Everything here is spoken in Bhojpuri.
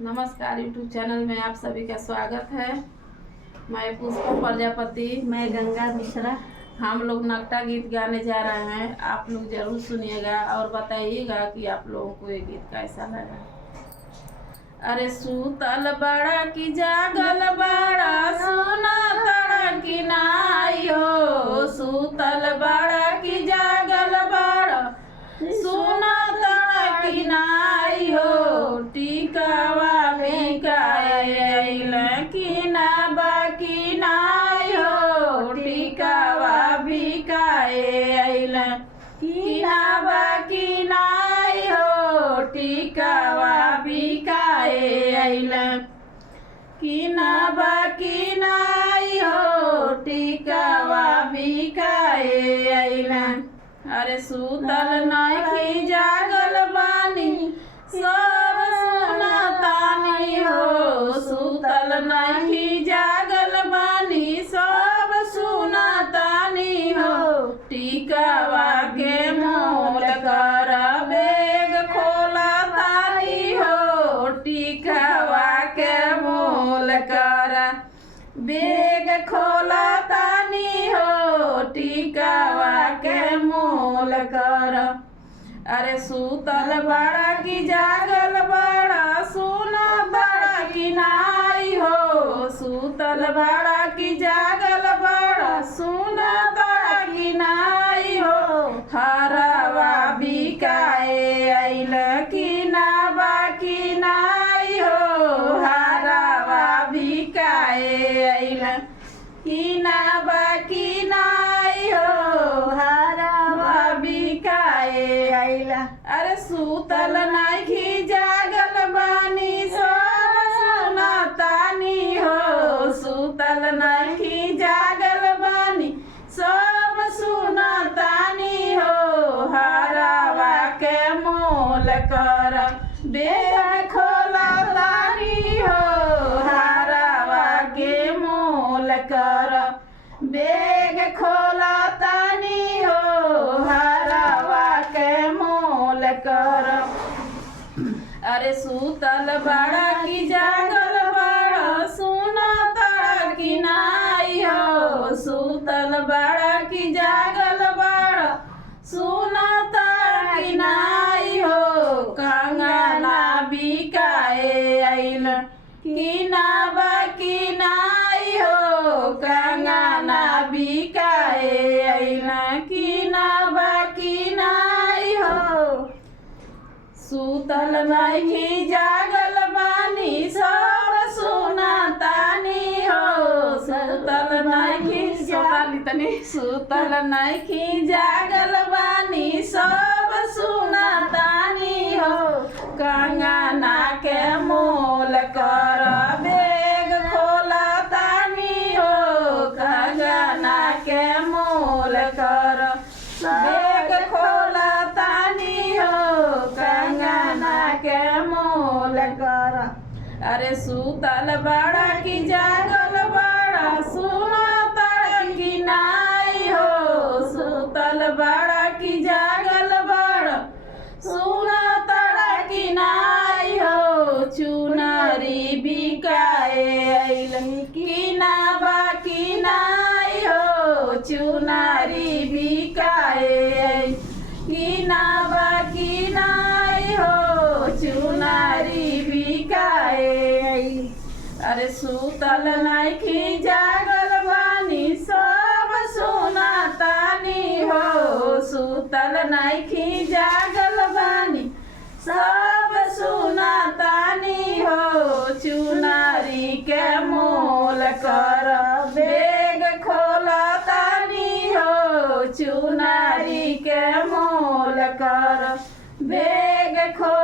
नमस्कार, यूट्यूब चैनल में आप सभी का स्वागत है। मैं पुष्पा प्रजापति। मैं गंगा मिश्रा। हम लोग नकटा गीत गाने जा रहे हैं। आप लोग जरूर सुनिएगा और बताइएगा कि आप लोगों को ये गीत कैसा लगा। अरे सूतल बड़ा की जागल बड़ा, सोना तड़ा की नाई हो। सूतल बड़ा की जागल बड़ा, सोना तड़ा की नाई हो। टिकावा बिकाइल की ना बाकी नाई हो। टिकावा बिकाइल की ना बाकी नाई हो। टिकावा बिकाइल की ना बाकी नाई हो। टिकावा बिकाइल। अरे सूतल नइखी जागल बानी, सब सुनतानी हो। सूतल नइखी जागल बानी, सब सुनतानी हो। टिकावा के मोल कर बेग खोलतानी हो। टिकावा के मोल कर बेग खोलतानी हो। टिकावा के मोल कर। अरे सूतल बड़ा की जागल बड़ा, सोना बड़ा की नाई हो। सूतल बड़ा की जागल बड़ा, सोना बड़ा की नाई हो। हरवा बिकाए आइल की ना बाकी नाई हो। हरवा बिकाए आइल की ना बाकी नाई हो। हरवा बिकाए आइल। अरे सूतल नइखी जागल बानी, सब सुनतानी हो। सूतल नइखी जागल बानी, सब सुनतानी हो। हरवा के मोल कर बेग खोलतानी हो। हरवा के मोल कर बेग खोलतानी हो। हरवा के मोल कर। अरे सूतल बड़ा की जागल बड़ा, सोना तड़ा की नाई हो। सूतल बड़ा की जागल बड़ा, सोना तड़ा की नाई हो। कंगना बिकाए आइल की ना बाकी नाई हो। कंगना बिकाए आइल की ना बाकी नाई हो। सूतल नइखी जागल बानी, सब सुनतानी हो। सूतल नइखी सूतल नइखी जागल बानी, सब सुनतानी हो। कंगना के मोल कर बेग खोलतानी हो। कंगना के मोल कर बेग खोलतानी हो। कंगना के मोल कर। अरे सूतल बड़ा की जागल बड़ा, सोना तड़ा की नाई हो। सूतल बड़ा की जागल बड़ा, सोना तड़ा की नाई हो। चुनरी बिकाए आइल की ना बाकी नाई हो। चुनरी बिकाए आइल की ना बाकी नाई हो। चुनरी बिकाए आइल। अरे सूतल नइखी जागल बानी, सब सुनतानी हो। सूतल नइखी जागल बानी, सब सुनतानी हो। चुनरी के मोल कर बेग खोलतानी हो। चुनरी के मोल कर बेग खोल